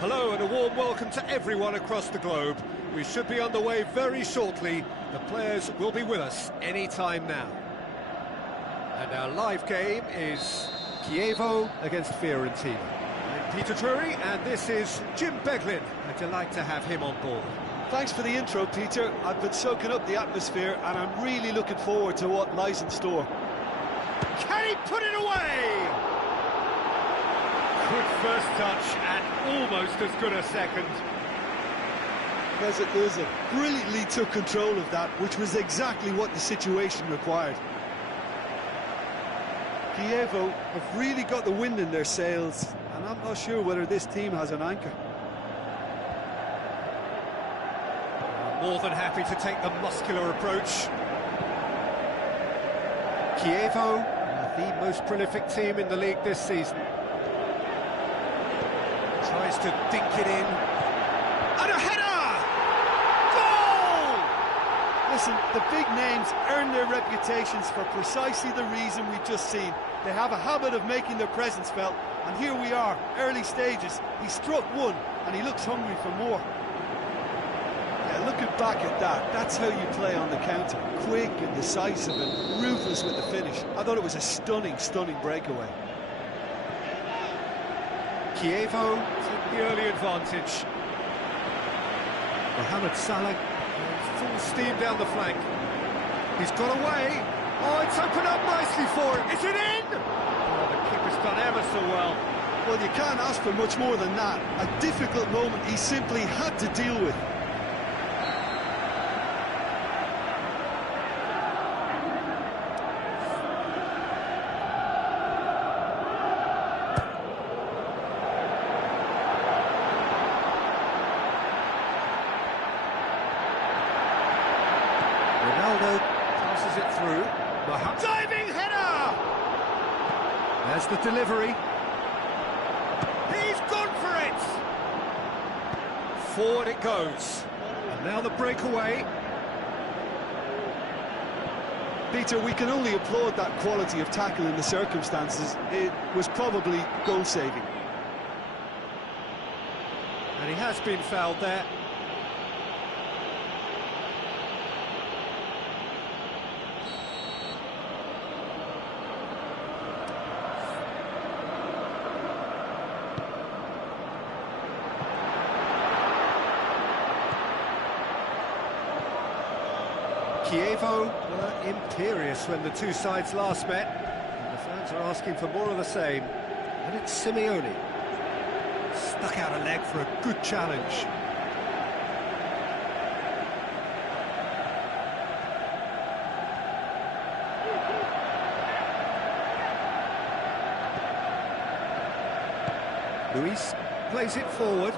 Hello and a warm welcome to everyone across the globe. We should be underway very shortly. The players will be with us any time now. And our live game is Chievo against Fiorentina. I'm Peter Drury and this is Jim Beglin. A delight to have him on board. Thanks for the intro, Peter. I've been soaking up the atmosphere and I'm really looking forward to what lies in store. Can he put it away? Good first touch and almost as good a second. Mesut brilliantly took control of that, which was exactly what the situation required. Chievo have really got the wind in their sails, and I'm not sure whether this team has an anchor. More than happy to take the muscular approach. Chievo, the most prolific team in the league this season. Tries to dink it in. And a header! Goal! Listen, the big names earn their reputations for precisely the reason we've just seen. They have a habit of making their presence felt, and here we are, early stages. He struck one, and he looks hungry for more. Yeah, looking back at that, that's how you play on the counter. Quick and decisive and ruthless with the finish. I thought it was a stunning, stunning breakaway. Chievo took the early advantage. Mohamed Salah full steam down the flank. He's got away. Oh, it's opened up nicely for him. Is it in? Oh, the keeper's done ever so well. Well, you can't ask for much more than that. A difficult moment he simply had to deal with. Passes it through. Diving header! There's the delivery. He's gone for it! Forward it goes. And now the breakaway. Peter, we can only applaud that quality of tackle in the circumstances. It was probably goal-saving. And he has been fouled there. Chievo were imperious when the two sides last met, and the fans are asking for more of the same. And it's Simeone. Stuck out a leg for a good challenge. Luis plays it forward.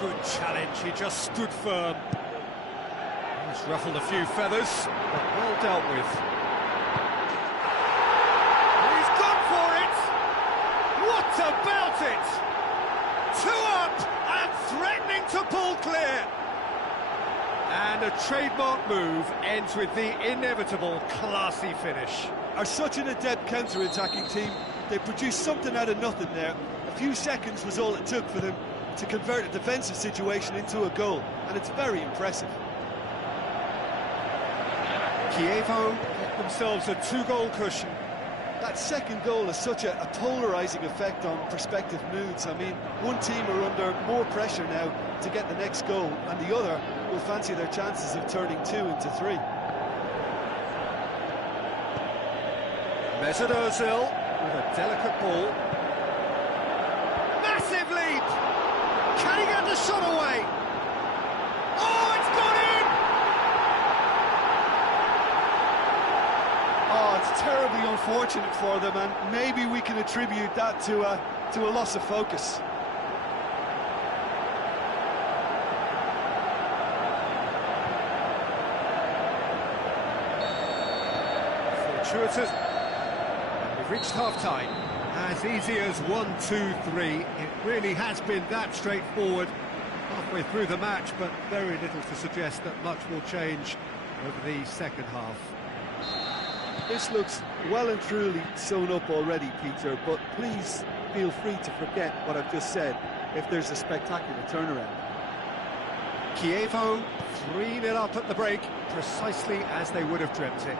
Good challenge, he just stood firm. He's ruffled a few feathers, but well dealt with. He's gone for it! What about it? Two up and threatening to pull clear. And a trademark move ends with the inevitable classy finish. Are such an adept counter-attacking team. They produced something out of nothing there. A few seconds was all it took for them to convert a defensive situation into a goal, and it's very impressive. Chievo get themselves a two-goal cushion. That second goal has such a polarising effect on prospective moods. I mean, one team are under more pressure now to get the next goal, and the other will fancy their chances of turning 2 into 3. Mesut Ozil with a delicate ball. Massive lead! Can he get the shot away? Oh, it's gone in! Oh, it's terribly unfortunate for them, and maybe we can attribute that to a loss of focus. Fortuitous. And we've reached half-time. As easy as 1-2-3. It really has been that straightforward halfway through the match, but very little to suggest that much will change over the second half. This looks well and truly sewn up already, Peter, but please feel free to forget what I've just said if there's a spectacular turnaround. Kievo 3-0 up at the break, precisely as they would have dreamt it.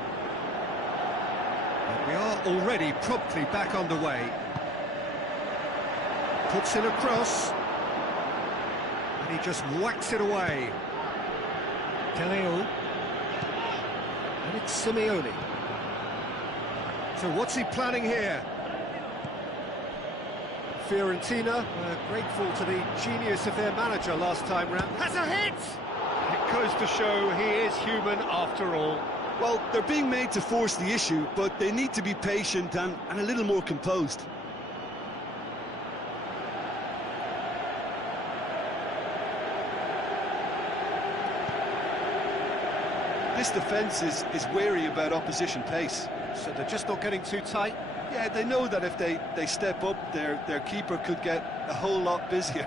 And we are already promptly back underway. Puts in a cross, and he just whacks it away. Kaleo. And it's Simeone. So what's he planning here? Fiorentina were grateful to the genius of their manager last time round. Has a hit! It goes to show he is human after all. Well, they're being made to force the issue, but they need to be patient and a little more composed. This defence is wary about opposition pace. So they're just not getting too tight? Yeah, they know that if they step up, their keeper could get a whole lot busier.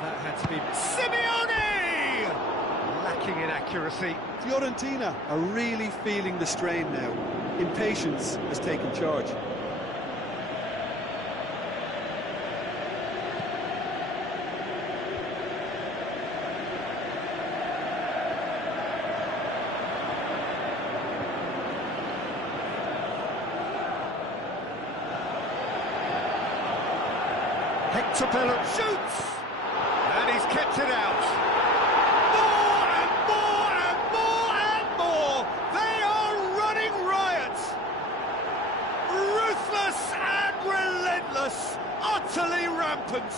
That had to be Simeone! Lacking in accuracy. Fiorentina are really feeling the strain now. Impatience has taken charge. Hector Bellerin shoots! And he's kept it out. More and more and more and more! They are running riot! Ruthless and relentless! Utterly rampant!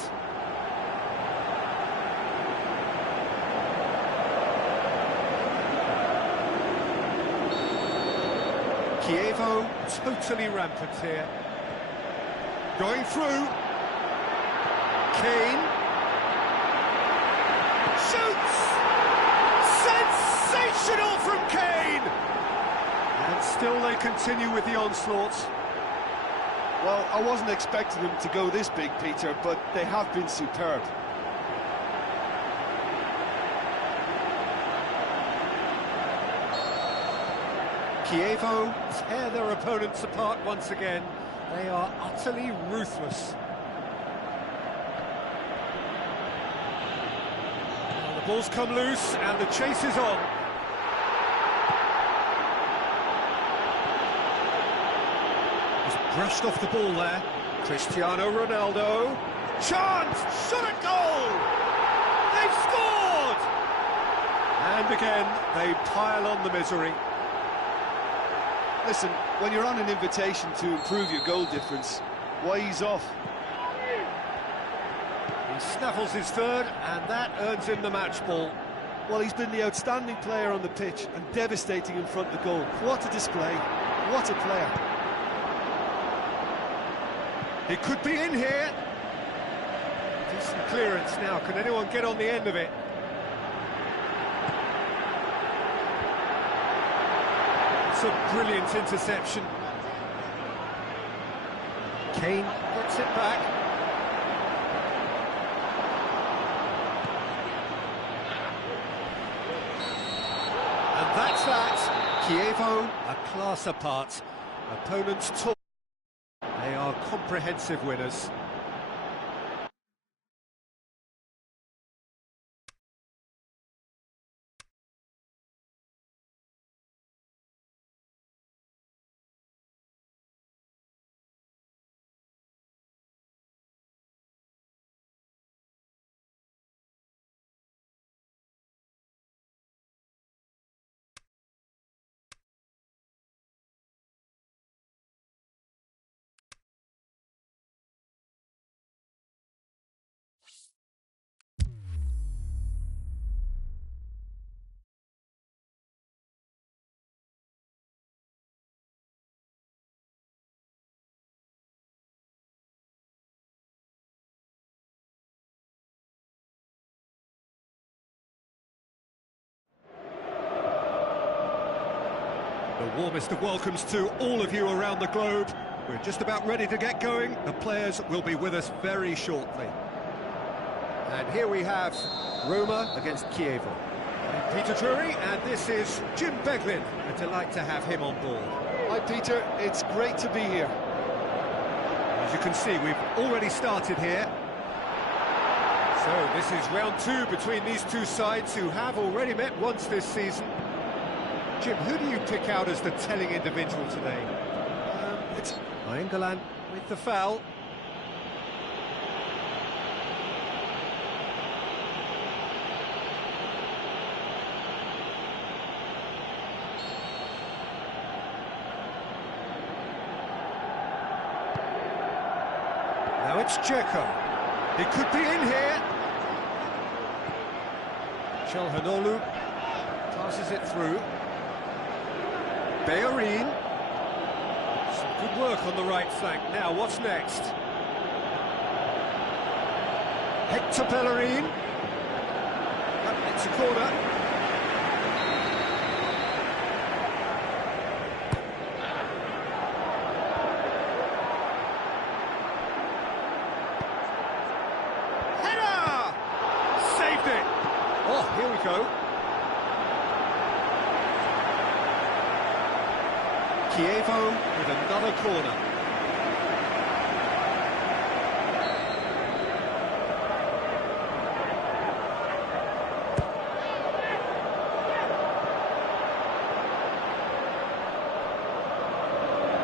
Kievo totally rampant here. Going through. Kane shoots! Sensational from Kane! And still they continue with the onslaughts. Well, I wasn't expecting them to go this big, Peter, but they have been superb. Kievo tear their opponents apart once again. They are utterly ruthless. Ball's come loose and the chase is on. He's brushed off the ball there. Cristiano Ronaldo. Chance! Shot at goal! They've scored! And again, they pile on the misery. Listen, when you're on an invitation to improve your goal difference, why ease off? He snaffles his third, and that earns him the match ball. Well, he's been the outstanding player on the pitch and devastating in front of the goal. What a display, what a player. He could be in here. Decent clearance now, can anyone get on the end of it? It's a brilliant interception. Kane gets it back. That's that. Kievo, a class apart. Opponents talk. They are comprehensive winners. The warmest of welcomes to all of you around the globe. We're just about ready to get going. The players will be with us very shortly. And here we have Roma against Chievo. I'm Peter Drury, and this is Jim Beglin. A delight to have him on board. Hi Peter, it's great to be here. As you can see, we've already started here. So this is round two between these two sides who have already met once this season. Jim, who do you pick out as the telling individual today? It's Nainggolan with the foul. Now it's Dzeko. He could be in here. Çalhanoğlu passes it through. Bellerin. Some good work on the right flank. Now, what's next? Hector Bellerin. It's a corner. Header! Saved it. Oh, here we go. Chievo with another corner.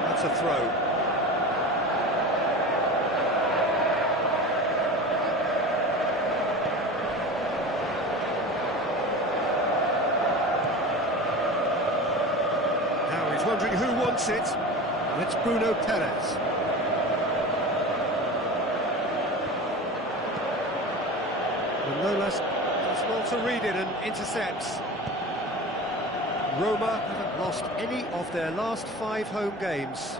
That's a throw. Wondering who wants it. And it's Bruno Perez. Manolas does well to read it and intercepts. Roma haven't lost any of their last 5 home games.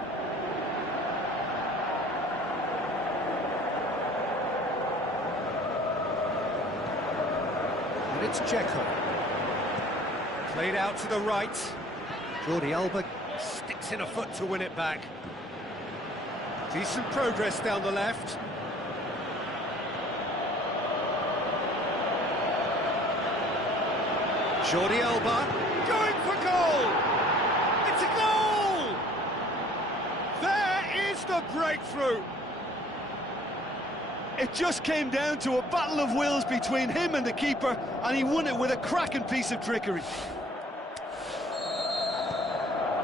And it's Dzeko. Played out to the right. Jordi Alba sticks in a foot to win it back. Decent progress down the left. Jordi Alba going for goal! It's a goal! There is the breakthrough! It just came down to a battle of wills between him and the keeper, and he won it with a cracking piece of trickery.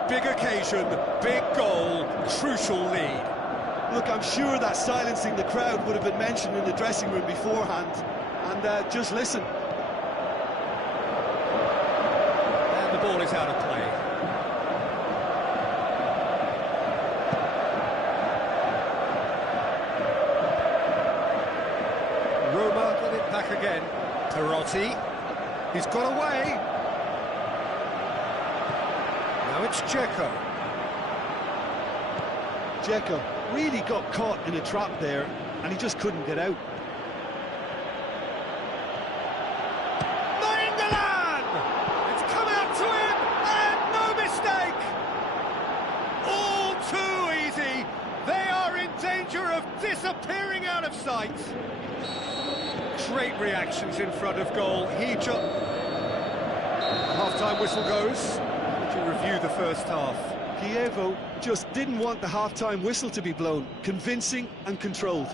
Big occasion, big goal, crucial lead. Look, I'm sure that silencing the crowd would have been mentioned in the dressing room beforehand. And just listen. And the ball is out of play. Roma got it back again. Perotti. He's got away. Now it's Dzeko. Dzeko really got caught in a trap there, and he just couldn't get out. Nainggolan! It's come out to him, and no mistake! All too easy. They are in danger of disappearing out of sight. Great reactions in front of goal. He just... Half-time whistle goes. To review the first half. Chievo just didn't want the half-time whistle to be blown. Convincing and controlled.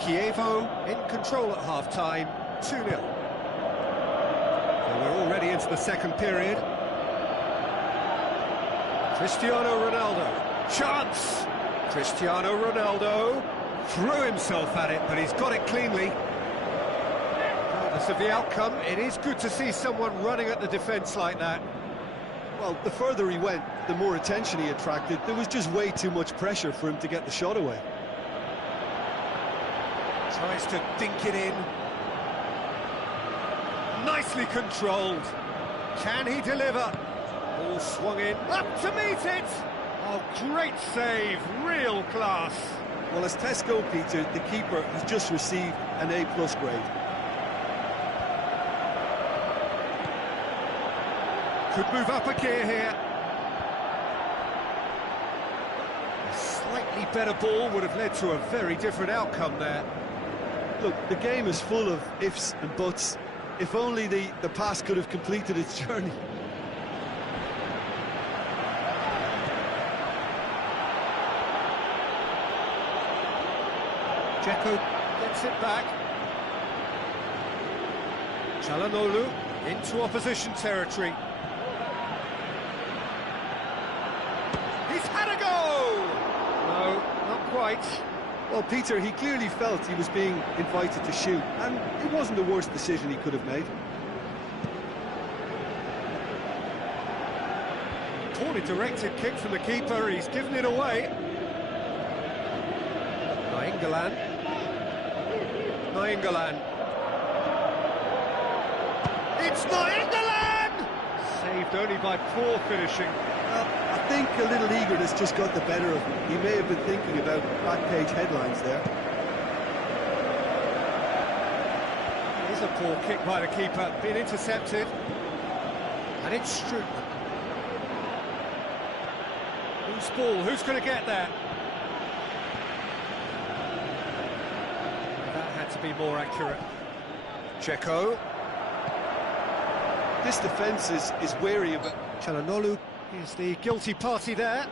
Chievo in control at half-time, 2-0. And we're already into the second period. Cristiano Ronaldo. Chance! Cristiano Ronaldo threw himself at it, but he's got it cleanly. Regardless of the outcome, it is good to see someone running at the defence like that. Well, the further he went, the more attention he attracted. There was just way too much pressure for him to get the shot away. Tries to dink it in. Nicely controlled. Can he deliver? Ball swung in. Up to meet it! Oh, great save. Real class. Well, as tests go, Peter, the keeper has just received an A+ grade. Could move up a gear here. Slightly better ball would have led to a very different outcome there. Look, the game is full of ifs and buts. If only the pass could have completed its journey. Dzeko gets it back. Çalhanoğlu into opposition territory. He's had a go! No, not quite. Well, Peter, he clearly felt he was being invited to shoot, and it wasn't the worst decision he could have made. Poorly directed kick from the keeper, he's given it away. Nainggolan. It's Nainggolan! Saved only by poor finishing. Well, I think a little eagerness just got the better of him. He may have been thinking about back-page headlines there. It is a poor kick by the keeper, being intercepted. And it's Strootman. Who's ball? Who's going to get there? That had to be more accurate. Dzeko. This defence is wary of it. Çalhanoğlu is the guilty party there.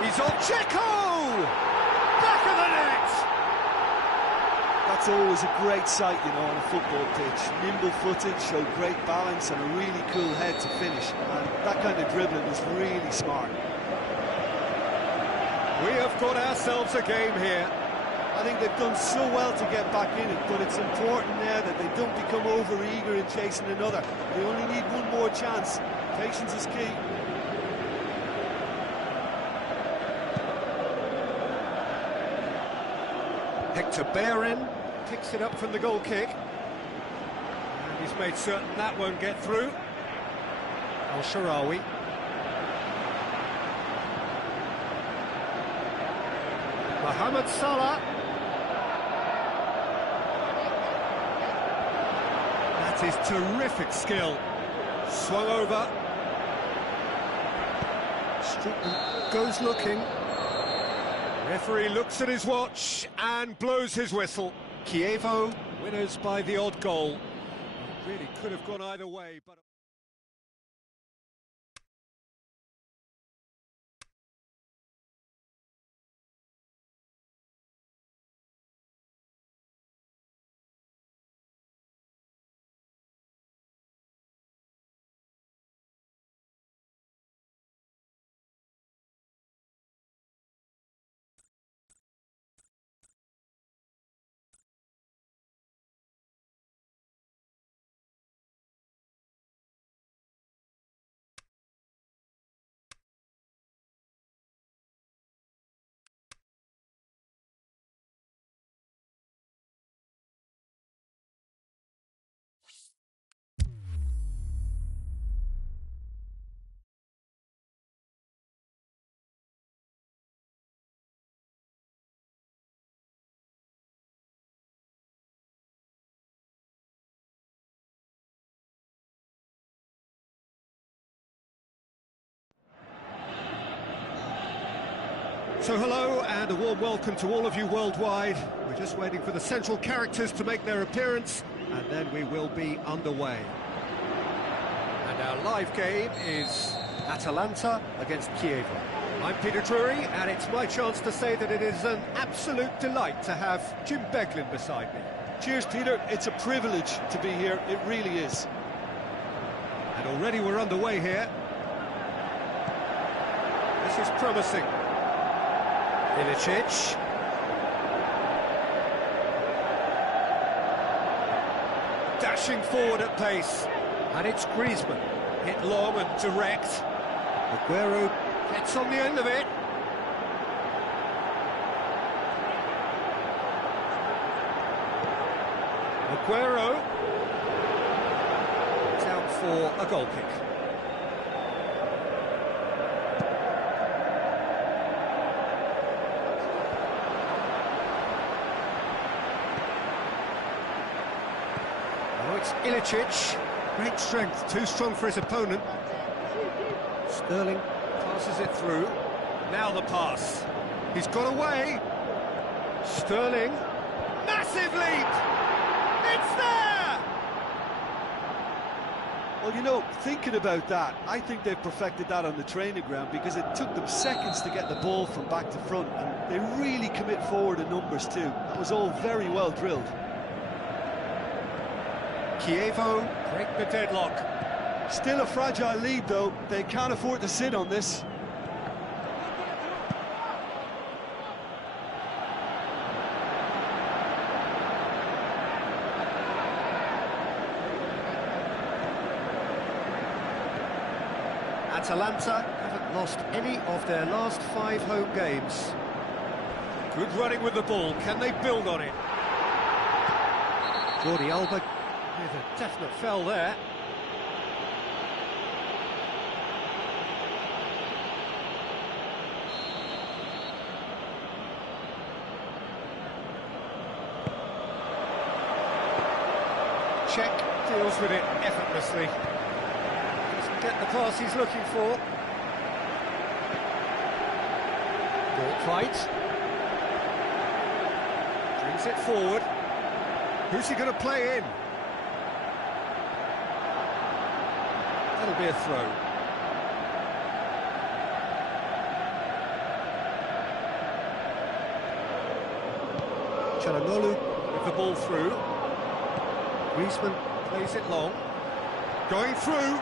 He's on Dzeko! Back of the net! That's always a great sight, you know, on a football pitch. Nimble-footed, showed great balance and a really cool head to finish. And that kind of dribbling is really smart. We have got ourselves a game here. I think they've done so well to get back in it, but it's important now that they don't become over-eager in chasing another. They only need one more chance. Patience is key. Hector Bellerin picks it up from the goal kick. And he's made certain that won't get through. Al-Sharawi. Mohamed Salah. That is terrific skill. Swung over. Strootman goes looking. Referee looks at his watch and blows his whistle. Chievo winners by the odd goal. It really could have gone either way, but... So hello and a warm welcome to all of you worldwide. We're just waiting for the central characters to make their appearance and then we will be underway. And our live game is Atalanta against Chievo. I'm Peter Drury and it's my chance to say that it is an absolute delight to have Jim Beglin beside me. Cheers, Peter. It's a privilege to be here. It really is. And already we're underway here. This is promising. Ilicic. Dashing forward at pace. And it's Griezmann. Hit long and direct. Aguero gets on the end of it. Aguero. It's out for a goal kick. It's Ilicic, great strength, too strong for his opponent. Sterling passes it through. Now the pass. He's got away. Sterling. Massive leap! It's there! Well, you know, thinking about that, I think they've perfected that on the training ground because it took them seconds to get the ball from back to front, and they really commit forward in numbers too. That was all very well drilled. Chievo break the deadlock. Still a fragile lead though, they can't afford to sit on this. Atalanta haven't lost any of their last 5 home games. Good running with the ball, can they build on it? Jordi Alba with a definite foul there. Czech deals with it effortlessly. Doesn't get the pass he's looking for. Ball fight. Brings it forward. Who's he going to play in? That'll be a throw. Çalhanoğlu with the ball through. Griezmann plays it long. Going through.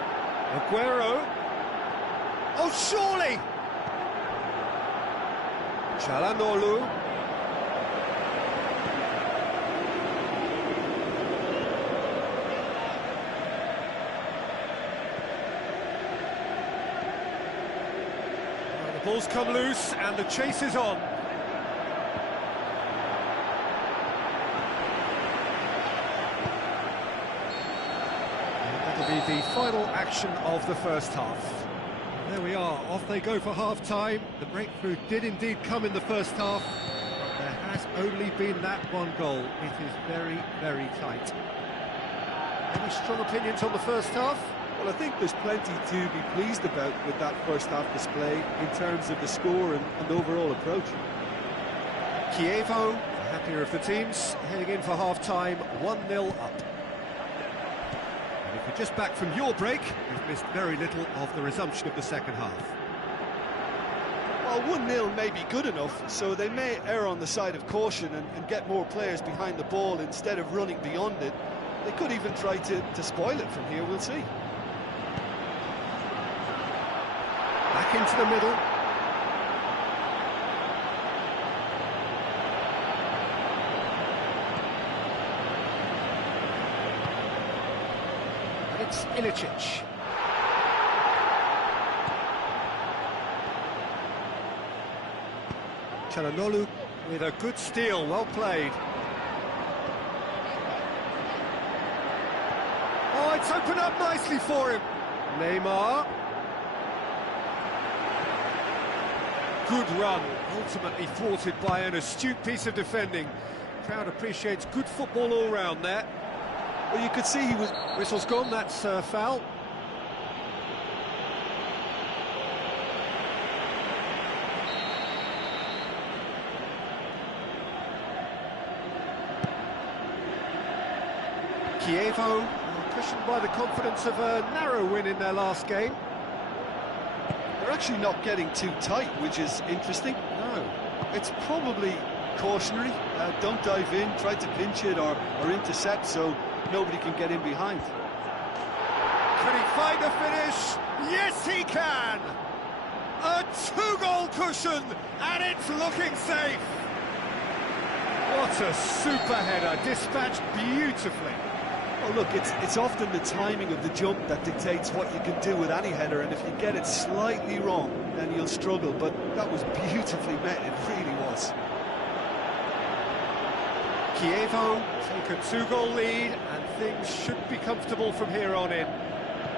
Aguero. Oh, surely! Çalhanoğlu. The ball's come loose and the chase is on. That'll be the final action of the first half. There we are, off they go for half-time. The breakthrough did indeed come in the first half. There has only been that one goal. It is very, very tight. Any strong opinions on the first half? Well, I think there's plenty to be pleased about with that first half display in terms of the score and overall approach. Chievo, the happier of the teams, heading in for half-time, 1-0 up. And if you're just back from your break, you've missed very little of the resumption of the second half. Well, 1-0 may be good enough, so they may err on the side of caution and get more players behind the ball instead of running beyond it. They could even try to spoil it from here, we'll see. Back into the middle. And it's Ilicic. Çalhanoğlu with a good steal, well played. Oh, it's opened up nicely for him. Neymar. Good run, ultimately thwarted by an astute piece of defending. Crowd appreciates good football all round there. Well, you could see he was... Whistle's gone, that's foul. Chievo, cushioned by the confidence of a narrow win in their last game. They're actually not getting too tight, which is interesting. No. It's probably cautionary. Don't dive in, try to pinch it or intercept so nobody can get in behind. Can he find a finish? Yes, he can! A 2-goal cushion, and it's looking safe. What a super header, dispatched beautifully. Oh, look, it's often the timing of the jump that dictates what you can do with any header, and if you get it slightly wrong, then you'll struggle, but that was beautifully met, it really was. Chievo take a 2-goal lead, and things should be comfortable from here on in.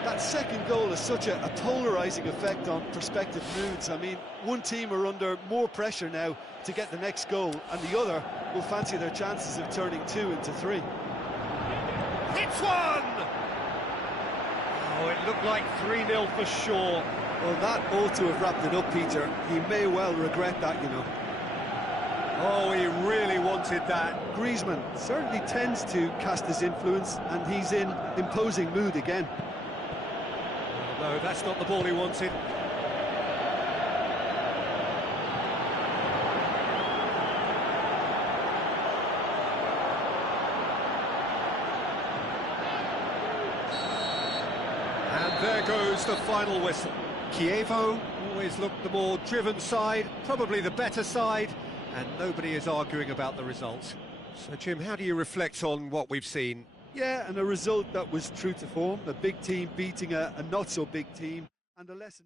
That second goal has such a polarising effect on prospective moods. I mean, one team are under more pressure now to get the next goal, and the other will fancy their chances of turning 2 into 3. It's one! Oh, it looked like 3-0 for sure. Well, that ought to have wrapped it up, Peter. He may well regret that, you know. Oh, he really wanted that. Griezmann certainly tends to cast his influence, and he's in imposing mood again. Oh, no, that's not the ball he wanted. And there goes the final whistle. Chievo always looked the more driven side, probably the better side, and nobody is arguing about the result. So, Jim, how do you reflect on what we've seen? Yeah, and a result that was true to form, a big team beating a not-so-big team, and a lesson.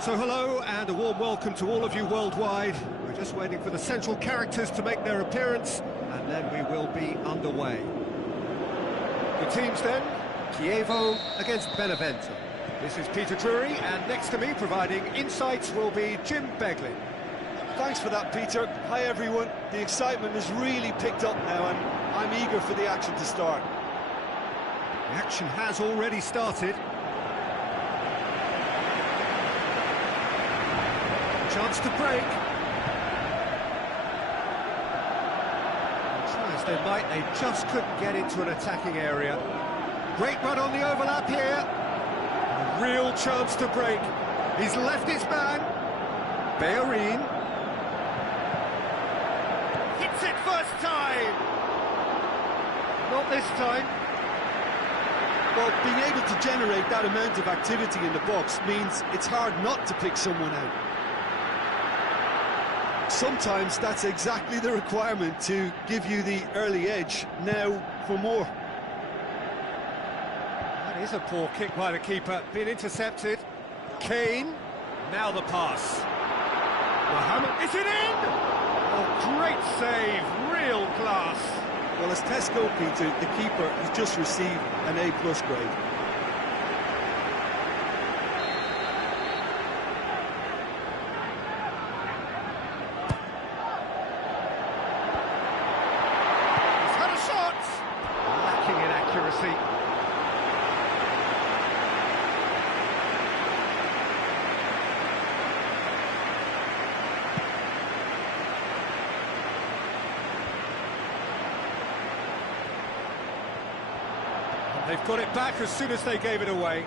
So hello and a warm welcome to all of you worldwide. We're just waiting for the central characters to make their appearance and then we will be underway. The teams then, Chievo against Benevento. This is Peter Drury and next to me providing insights will be Jim Beglin. Thanks for that, Peter. Hi everyone. The excitement has really picked up now and I'm eager for the action to start. The action has already started. Chance to break. Tries they might, they just couldn't get into an attacking area. Great run on the overlap here. A real chance to break. He's left his man. Bellerin. Hits it first time. Not this time. Well, being able to generate that amount of activity in the box means it's hard not to pick someone out. Sometimes that's exactly the requirement to give you the early edge. Now for more. That is a poor kick by the keeper, been intercepted. Kane, now the pass. Mohammed, is it in? Oh, great save, real class. Well, as tests go, Peter, the keeper has just received an A+ grade. They've got it back as soon as they gave it away.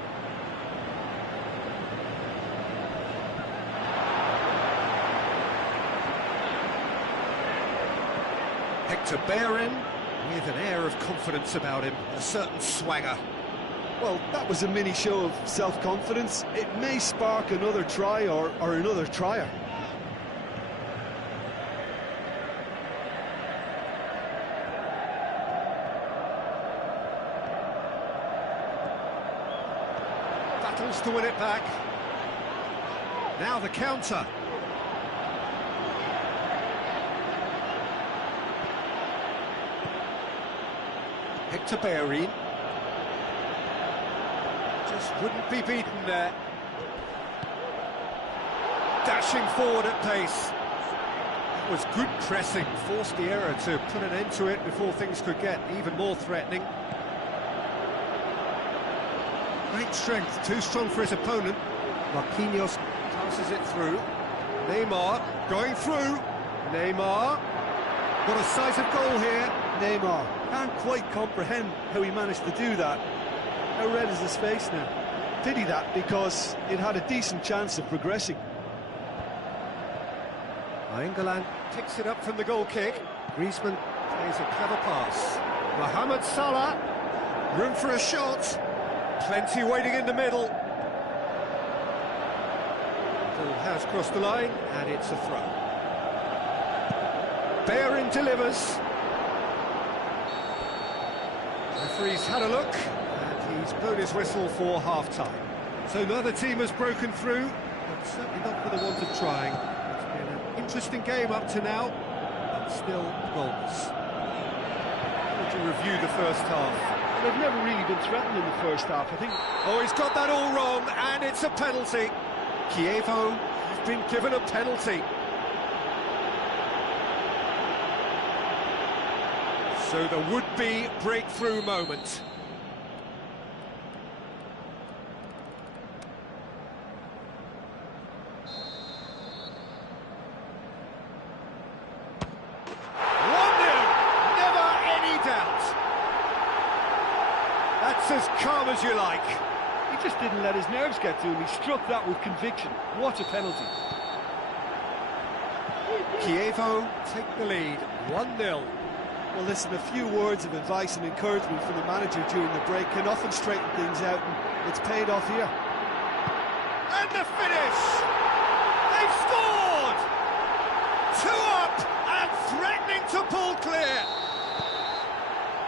Hector Bellerin with an air of confidence about him, a certain swagger. Well, that was a mini show of self-confidence. It may spark another try or another trier. Battles to win it back. Now the counter. Hector Bellerin. Just wouldn't be beaten there. Dashing forward at pace. That was good pressing, forced the error to put an end to it before things could get even more threatening. Great strength, too strong for his opponent. Marquinhos passes it through. Neymar going through. Neymar. Got a sight of goal here. Neymar can't quite comprehend how he managed to do that. How red is his face now? Pity that, because it had a decent chance of progressing. England picks it up from the goal kick. Griezmann plays a clever pass. Mohamed Salah, room for a shot. Plenty waiting in the middle. Ball has crossed the line, and it's a throw. Bellerin delivers. Referee's had a look, and he's blown his whistle for half-time. So neither team has broken through, but certainly not for the want of trying. It's been an interesting game up to now, but still goalless. To review the first half. They've never really been threatened in the first half, I think. Oh, he's got that all wrong, and it's a penalty. Kievo has been given a penalty. So the would-be breakthrough moment. That's as calm as you like. He just didn't let his nerves get to him. He struck that with conviction. What a penalty. Kievo take the lead, 1-0. Well, listen, a few words of advice and encouragement from the manager during the break can often straighten things out, and it's paid off here. And the finish! They've scored! 2 up and threatening to pull clear.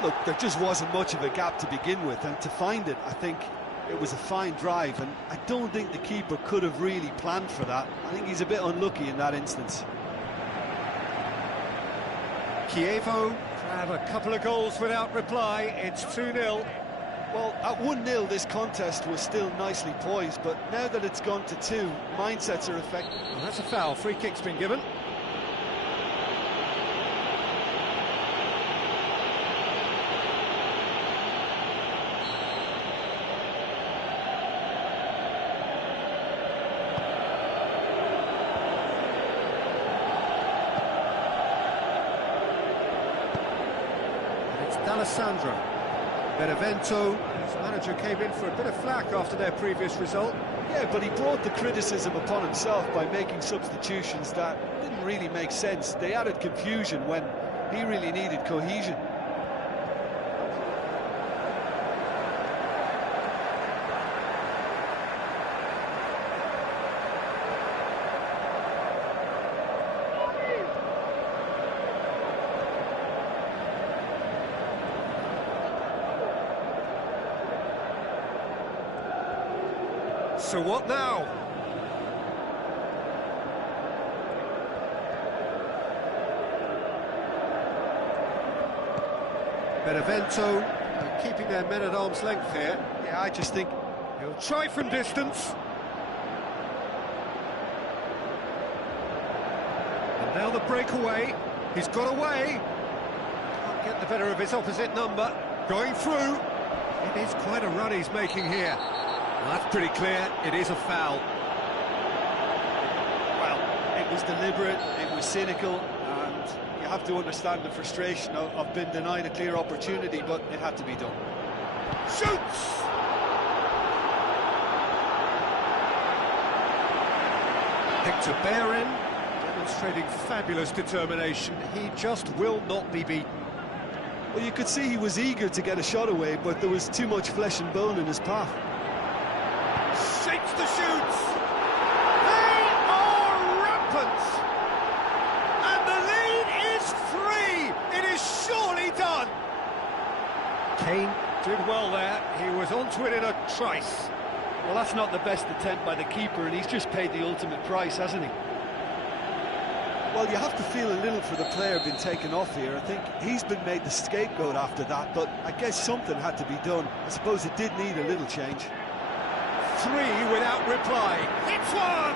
Look, there just wasn't much of a gap to begin with, and to find it, I think it was a fine drive, and I don't think the keeper could have really planned for that. I think he's a bit unlucky in that instance. Kievo grab a couple of goals without reply. It's 2-0. Well, at 1-0 this contest was still nicely poised, but now that it's gone to 2, mindsets are affected. Well, that's a foul. Free kick's been given. Alessandro. Benevento, his manager, came in for a bit of flack after their previous result. Yeah, but he brought the criticism upon himself by making substitutions that didn't really make sense. They added confusion when he really needed cohesion. So what now? Benevento keeping their men at arm's length here. Yeah, I just think he'll try from distance. And now the breakaway. He's got away. Can't get the better of his opposite number. Going through. It is quite a run he's making here. Well, that's pretty clear, it is a foul. Well, it was deliberate, it was cynical, and you have to understand the frustration of being denied a clear opportunity, but it had to be done. Shoots! Hector Bellerin, demonstrating fabulous determination. He just will not be beaten. Well, you could see he was eager to get a shot away, but there was too much flesh and bone in his path. Shapes the shoots! They are rampant! And the lead is 3! It is surely done! Kane did well there. He was onto it in a trice. Well, that's not the best attempt by the keeper, and he's just paid the ultimate price, hasn't he? Well, you have to feel a little for the player being taken off here. I think he's been made the scapegoat after that, but I guess something had to be done. I suppose it did need a little change. 3 without reply. Hits one!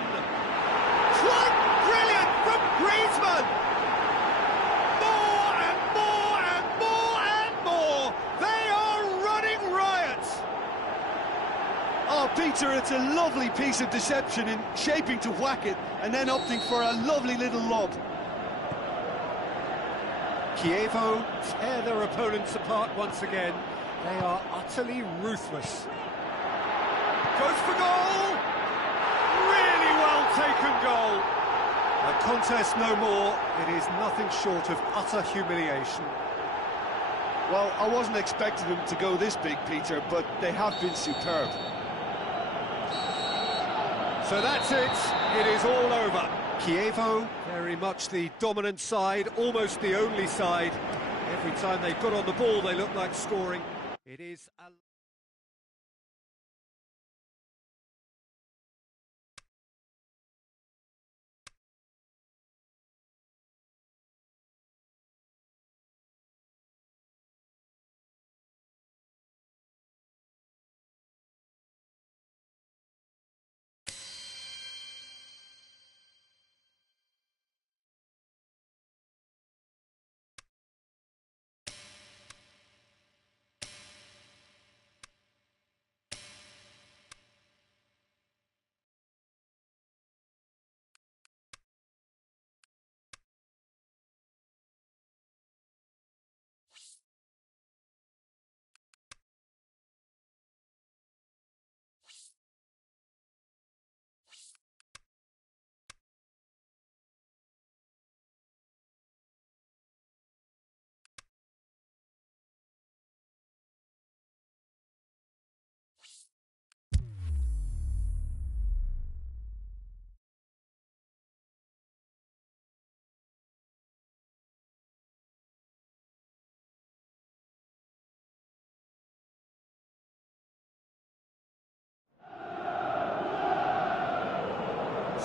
Brilliant from Griezmann! More and more and more and more! They are running riot! Oh, Peter, it's a lovely piece of deception in shaping to whack it and then opting for a lovely little lob. Chievo tear their opponents apart once again. They are utterly ruthless. Goes for goal! Really well taken goal. A contest no more. It is nothing short of utter humiliation. Well, I wasn't expecting them to go this big, Peter, but they have been superb. So that's it. It is all over. Chievo, very much the dominant side, almost the only side. Every time they got on the ball, they looked like scoring. It is a...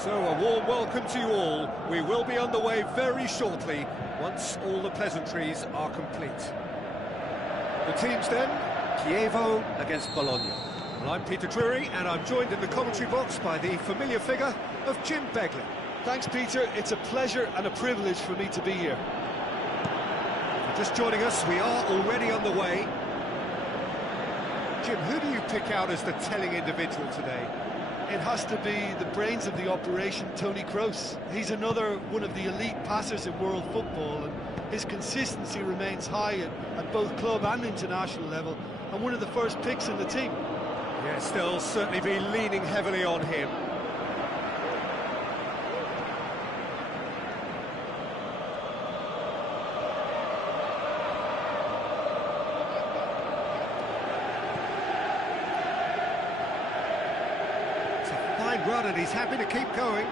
So a warm welcome to you all. We will be underway very shortly, once all the pleasantries are complete. The teams then, Chievo against Bologna. Well, I'm Peter Drury, and I'm joined in the commentary box by the familiar figure of Jim Begley. Thanks, Peter. It's a pleasure and a privilege for me to be here. If you're just joining us, we are already on the way. Jim, who do you pick out as the telling individual today? It has to be the brains of the operation, Toni Kroos. He's another one of the elite passers in world football, and his consistency remains high at both club and international level, and one of the first picks in the team. Yes, they'll certainly be leaning heavily on him. Run, and he's happy to keep going.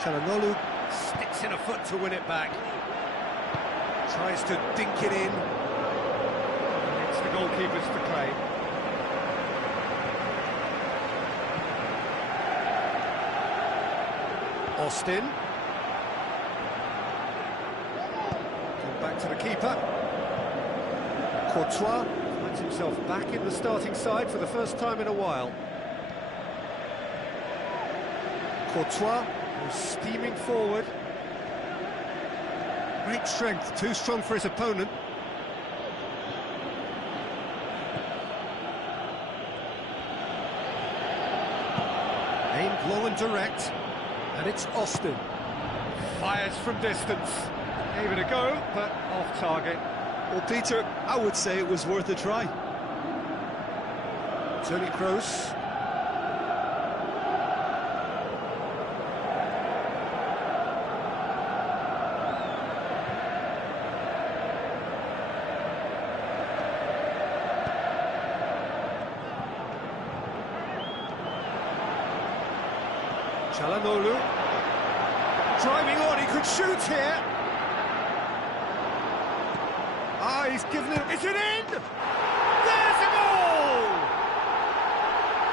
Çalhanoğlu sticks in a foot to win it back. Tries to dink it in. It's the goalkeeper's to claim. Austin. Back to the keeper. Courtois finds himself back in the starting side for the first time in a while. Courtois was steaming forward. Great strength, too strong for his opponent. Aimed long and direct, and it's Austin. Fires from distance. Gave it a go, but off target. Well, Peter, I would say it was worth a try. Tony Kroos. Çalhanoğlu. Driving on, he could shoot here. Ah, he's given it. Is it in? There's a goal!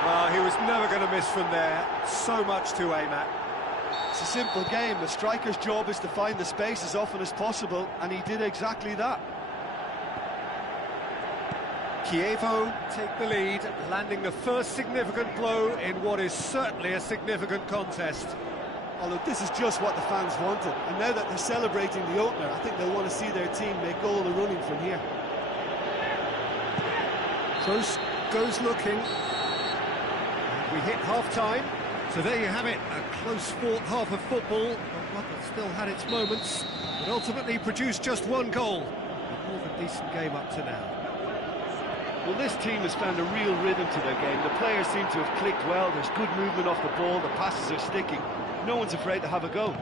Well, he was never going to miss from there. So much to aim at. It's a simple game. The striker's job is to find the space as often as possible, and he did exactly that. Chievo take the lead, landing the first significant blow in what is certainly a significant contest. Oh, look, this is just what the fans wanted, and now that they're celebrating the opener, I think they'll want to see their team make all the running from here. Kroos goes looking. And we hit half-time, so there you have it, a close-fought half of football, but one that still had its moments, but ultimately produced just one goal. A more than decent game up to now. Well, this team has found a real rhythm to their game. The players seem to have clicked well. There's good movement off the ball. The passes are sticking. No one's afraid to have a go.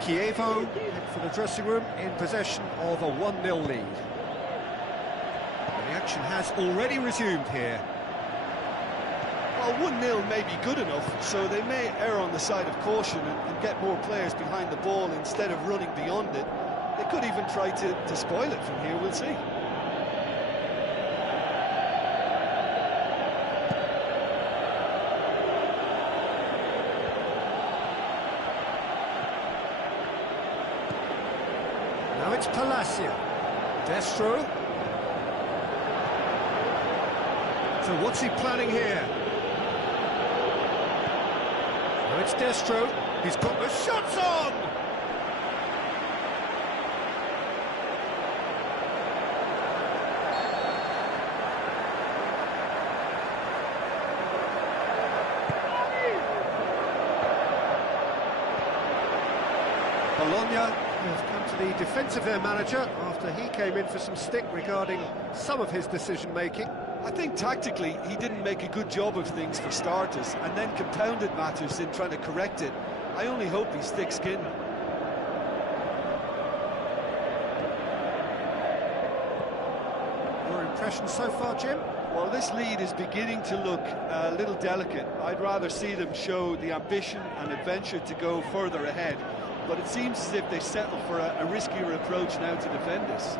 Chievo head for the dressing room in possession of a 1-0 lead. The action has already resumed here. Well, 1-0 may be good enough, so they may err on the side of caution and get more players behind the ball instead of running beyond it. They could even try to spoil it from here, we'll see. Now it's Palacio. Destro. So what's he planning here? Now it's Destro. He's got the shots on! Bologna has come to the defence of their manager after he came in for some stick regarding some of his decision-making. I think tactically he didn't make a good job of things for starters, and then compounded matters in trying to correct it. I only hope he's thick-skinned. Your impression so far, Jim? Well, this lead is beginning to look a little delicate. I'd rather see them show the ambition and adventure to go further ahead. But it seems as if they settle for a riskier approach now to defend this.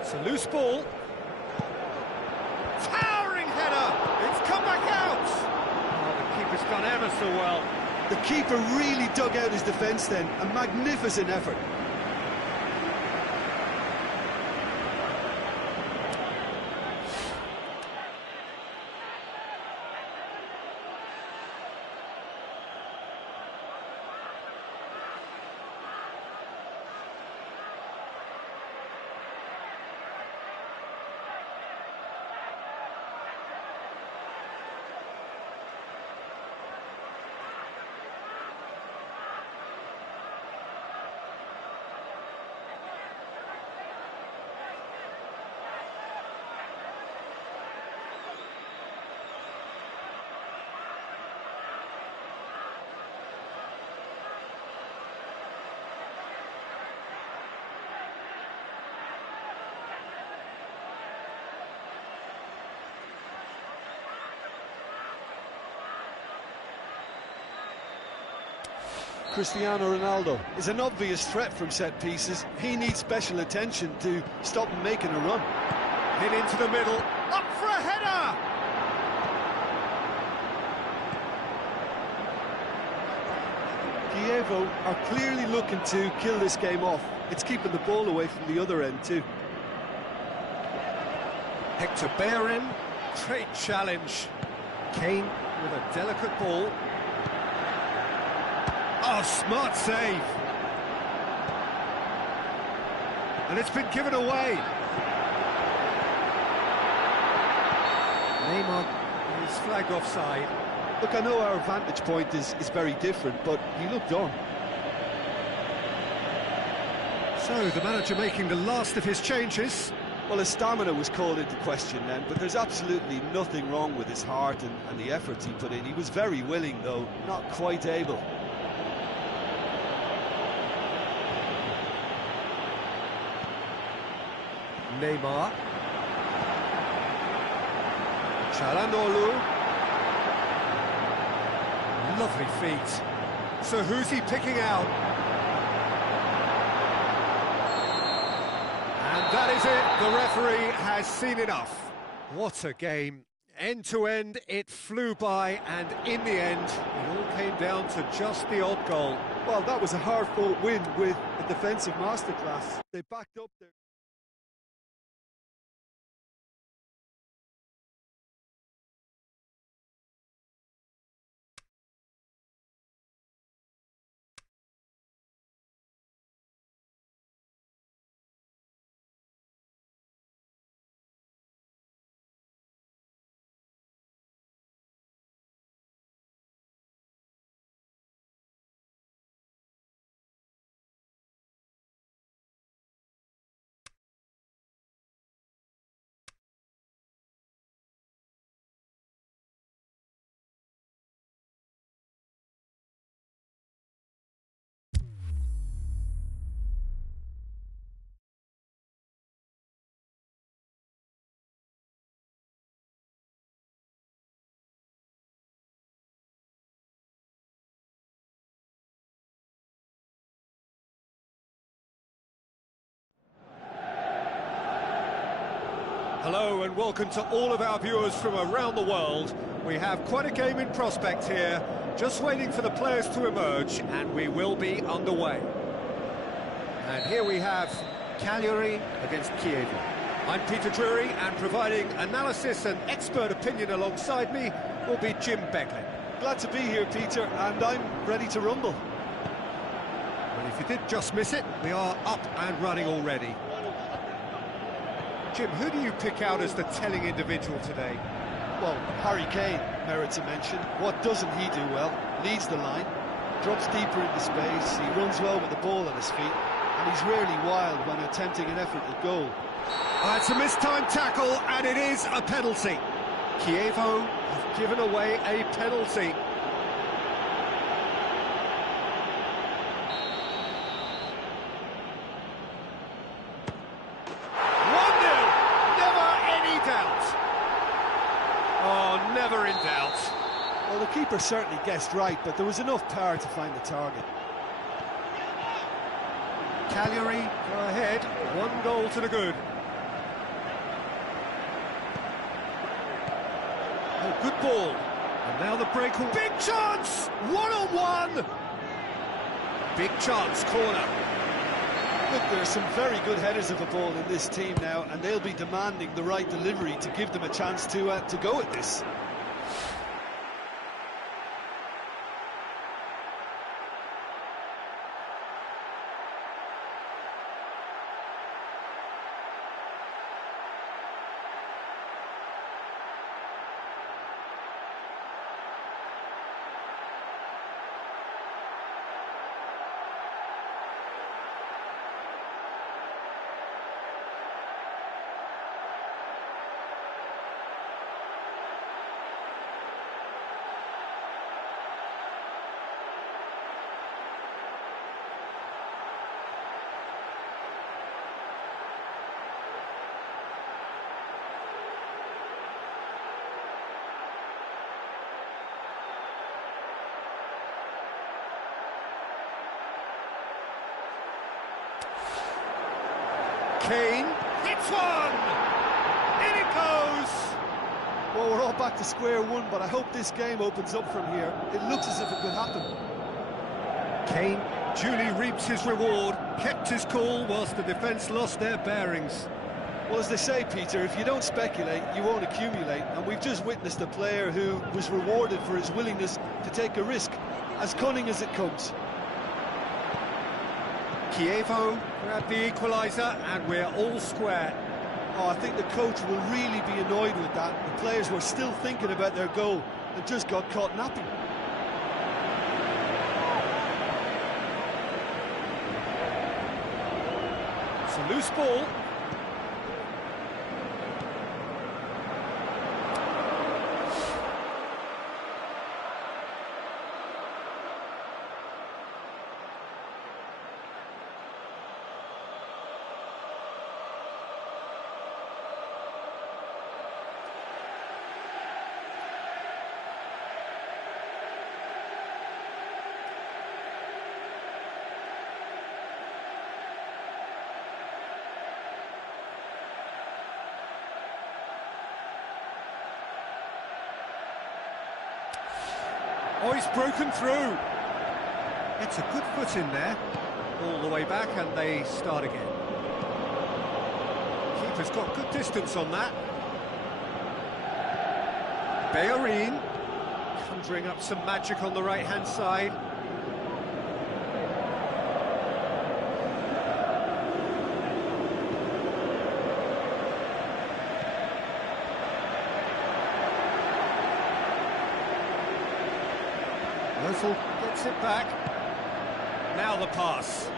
It's a loose ball. Towering header! It's come back out! Oh, the keeper's done ever so well. The keeper really dug out his defence then. A magnificent effort. Cristiano Ronaldo is an obvious threat from set pieces. He needs special attention to stop him making a run. Hit into the middle, up for a header! Chievo are clearly looking to kill this game off. It's keeping the ball away from the other end too. Hector Bellerin, great challenge. Kane with a delicate ball. Oh, Oh, smart save. And it's been given away. Neymar is flagged offside. Look, I know our vantage point is very different, but he looked on. So, the manager making the last of his changes. Well, his stamina was called into question then, but there's absolutely nothing wrong with his heart and the efforts he put in. He was very willing, though, not quite able. Neymar. Çalhanoğlu. Lovely feet. So who's he picking out? And that is it. The referee has seen enough. What a game. End to end, it flew by, and in the end, it all came down to just the odd goal. Well, that was a hard-fought win with a defensive masterclass. They backed up their... Hello and welcome to all of our viewers from around the world. We have quite a game in prospect here, just waiting for the players to emerge, and we will be underway. And here we have Cagliari against Kiev. I'm Peter Drury, and providing analysis and expert opinion alongside me will be Jim Beckley. Glad to be here, Peter, and I'm ready to rumble. Well, if you did just miss it, we are up and running already. Jim, who do you pick out as the telling individual today? Well, Harry Kane merits a mention. What doesn't he do well? Leads the line, drops deeper into space, he runs well with the ball at his feet, and he's rarely wild when attempting an effort at goal. It's a mistimed tackle, and it is a penalty. Chievo have given away a penalty. Never in doubt. Well, the keeper certainly guessed right, but there was enough power to find the target. Cagliari go ahead, 1 goal to the good. Oh, good ball. And now the break. Big chance! 1-on-1! Big chance, corner. Look, there are some very good headers of the ball in this team now, and they'll be demanding the right delivery to give them a chance to go at this. Kane hits one! In it goes! Well, we're all back to square one, but I hope this game opens up from here. It looks as if it could happen. Kane duly reaps his reward, kept his cool whilst the defence lost their bearings. Well, as they say, Peter, if you don't speculate, you won't accumulate, and we've just witnessed a player who was rewarded for his willingness to take a risk, as cunning as it comes. Kievo grabbed the equaliser, and we're all square. Oh, I think the coach will really be annoyed with that. The players were still thinking about their goal and just got caught napping. It's a loose ball. Oh, he's broken through. It's a good foot in there. All the way back, and they start again. Keeper's got good distance on that. Bellerin conjuring up some magic on the right-hand side. Ozil gets it back. Now the pass.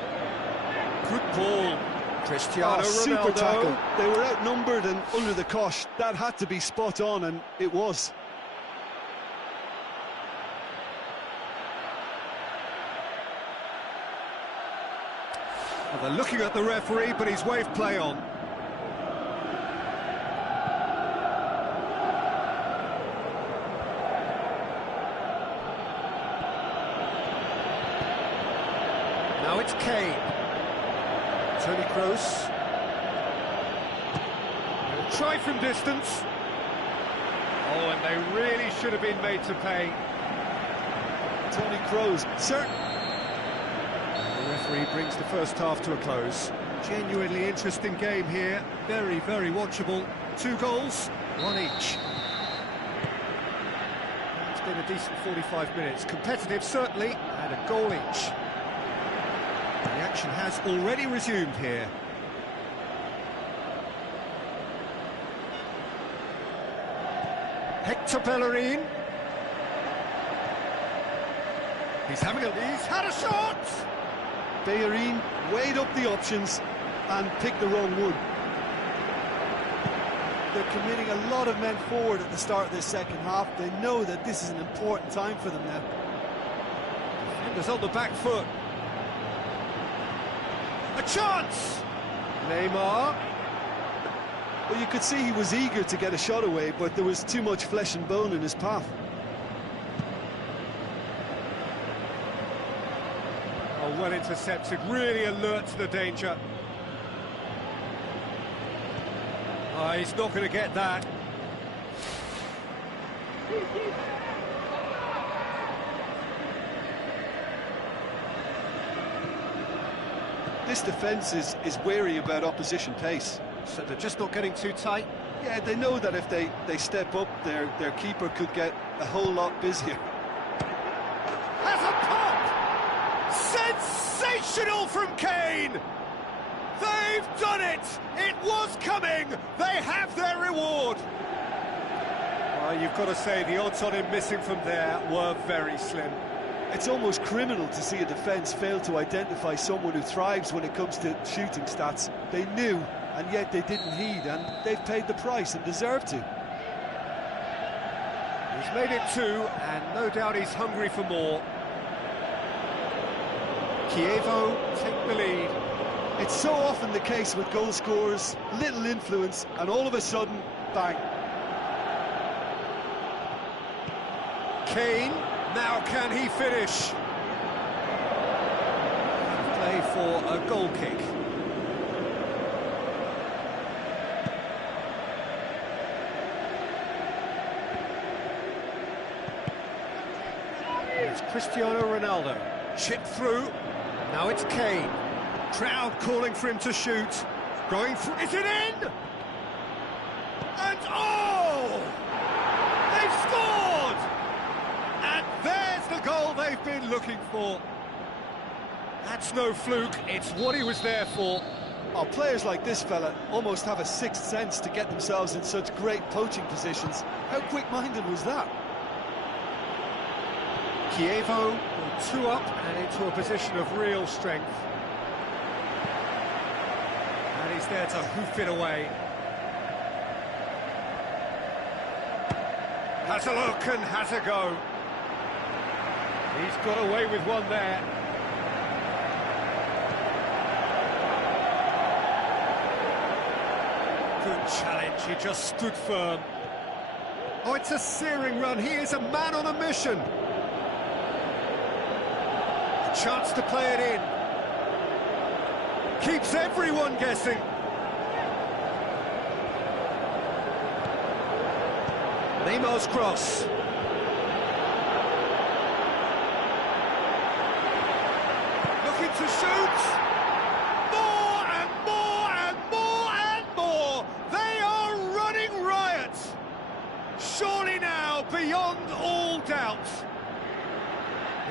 Good ball. Cristiano Ronaldo. Super tackle. They were outnumbered and under the cosh. That had to be spot on, and it was. Well, they're looking at the referee, but he's waved play on. Now it's Kane. Toni Kroos. They'll try from distance. Oh, and they really should have been made to pay. Toni Kroos, certain. The referee brings the first half to a close. Genuinely interesting game here. Very, very watchable. 2 goals, 1 each. It's been a decent 45 minutes. Competitive, certainly, and a goal each. The action has already resumed here. Hector Bellerin. He's had a shot! Bellerin weighed up the options and picked the wrong one. They're committing a lot of men forward at the start of this second half. They know that this is an important time for them now. Defenders on the back foot. A chance! Neymar. Well, you could see he was eager to get a shot away, but there was too much flesh and bone in his path. Oh, well intercepted, really alert to the danger. Oh, he's not going to get that. This defence is wary about opposition pace. So they're just not getting too tight? Yeah, they know that if they step up, their keeper could get a whole lot busier. Has a pop! Sensational from Kane! They've done it! It was coming! They have their reward! Well, you've got to say, the odds on him missing from there were very slim. It's almost criminal to see a defence fail to identify someone who thrives when it comes to shooting stats. They knew, and yet they didn't heed, and they've paid the price and deserve to. He's made it 2, and no doubt he's hungry for more. Kievo take the lead. It's so often the case with goal scorers, little influence, and all of a sudden, bang. Kane, now can he finish? Play for a goal kick. It's Cristiano Ronaldo. Chipped through. Now it's Kane. Crowd calling for him to shoot. Going through. Is it in? And oh! They've scored! And there's the goal they've been looking for. That's no fluke, it's what he was there for. Oh, players like this fella almost have a sixth sense to get themselves in such great poaching positions. How quick-minded was that? Kievo will 2 up and into a position of real strength. And he's there to hoof it away. Has a look and has a go. He's got away with one there. Good challenge, he just stood firm. Oh, it's a searing run, he is a man on a mission. A chance to play it in. Keeps everyone guessing. Neymar's cross. Looking to shoot. More and more and more and more. They are running riot. Surely now, beyond all doubt.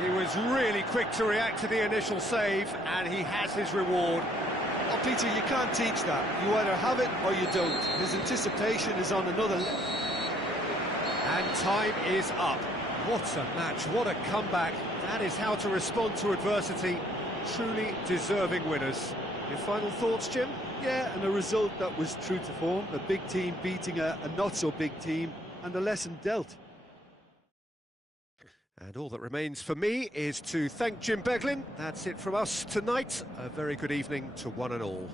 He was really quick to react to the initial save, and he has his reward. Oh, Peter, you can't teach that. You either have it or you don't. His anticipation is on another level. And time is up. What a match, what a comeback. That is how to respond to adversity. Truly deserving winners. Your final thoughts, Jim? Yeah, and a result that was true to form. A big team beating a not-so-big team, and a lesson dealt. And all that remains for me is to thank Jim Beglin. That's it from us tonight. A very good evening to one and all.